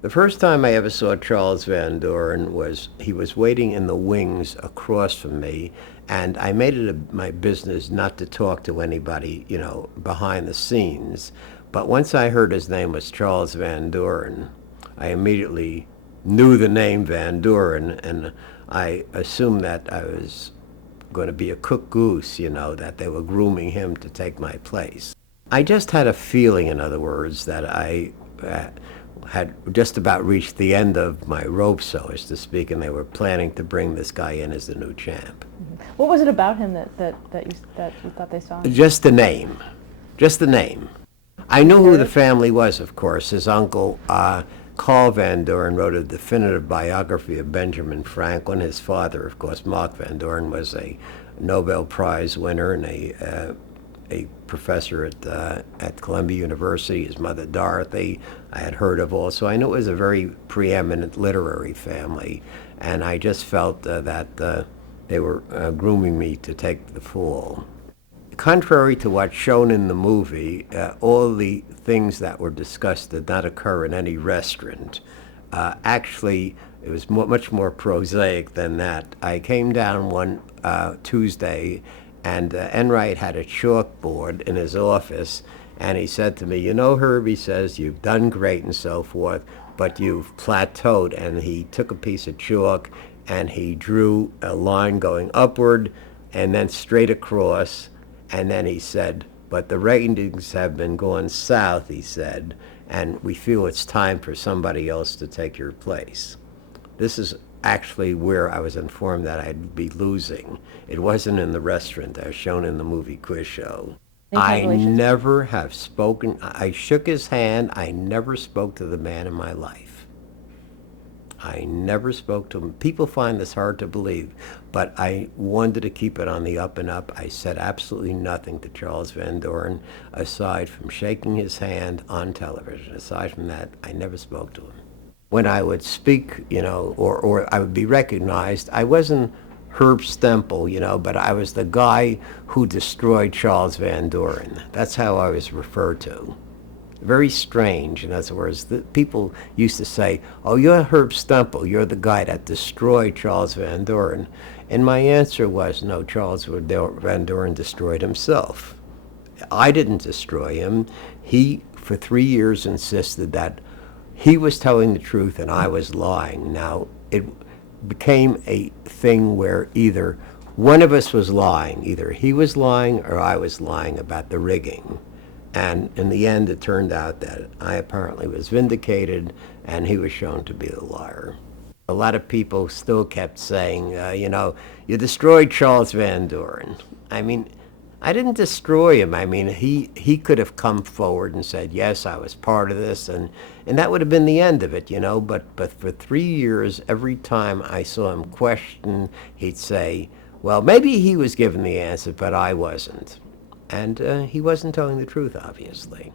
The first time I ever saw Charles Van Doren was he was waiting in the wings across from me, and I made it my business not to talk to anybody, behind the scenes. But once I heard his name was Charles Van Doren, I immediately knew the name Van Doren, and I assumed that I was going to be a cook goose, that they were grooming him to take my place. I just had a feeling, in other words, that I had just about reached the end of my rope, so as to speak, and they were planning to bring this guy in as the new champ. What was it about him that you thought they saw? Just the name. Just the name. I knew who the family was, of course. His uncle, Carl Van Doren, wrote a definitive biography of Benjamin Franklin. His father, of course, Mark Van Doren, was a Nobel Prize winner and a professor at Columbia University. His mother, Dorothy, I had heard of also. I knew it was a very preeminent literary family, and I just felt that they were grooming me to take the fall. Contrary to what's shown in the movie, all the things that were discussed did not occur in any restaurant. Actually, it was much more prosaic than that. I came down one Tuesday, and Enright had a chalkboard in his office, and he said to me, Herb, he says, you've done great and so forth, but you've plateaued. And he took a piece of chalk and he drew a line going upward and then straight across, and then he said, but the ratings have been going south, he said, and we feel it's time for somebody else to take your place. This is actually where I was informed that I'd be losing. It wasn't in the restaurant as shown in the movie quiz show. I never have spoken. I shook his hand. I never spoke to the man in my life. I never spoke to him. People find this hard to believe, but I wanted to keep it on the up and up. I said absolutely nothing to Charles Van Doren aside from shaking his hand on television. Aside from that, I never spoke to him. When I would speak, or I would be recognized, I wasn't Herb Stempel, but I was the guy who destroyed Charles Van Doren. That's how I was referred to. Very strange. In other words, people used to say, oh, you're Herb Stempel, you're the guy that destroyed Charles Van Doren. And my answer was, no, Charles Van Doren destroyed himself. I didn't destroy him. He, for 3 years, insisted that he was telling the truth and I was lying. Now, it became a thing where either one of us was lying. Either he was lying or I was lying about the rigging. And in the end, it turned out that I apparently was vindicated and he was shown to be the liar. A lot of people still kept saying, you destroyed Charles Van Doren. I mean, I didn't destroy him. I mean, he could have come forward and said, yes, I was part of this, and that would have been the end of it, But for 3 years, every time I saw him question, he'd say, well, maybe he was given the answer, but I wasn't. And he wasn't telling the truth, obviously.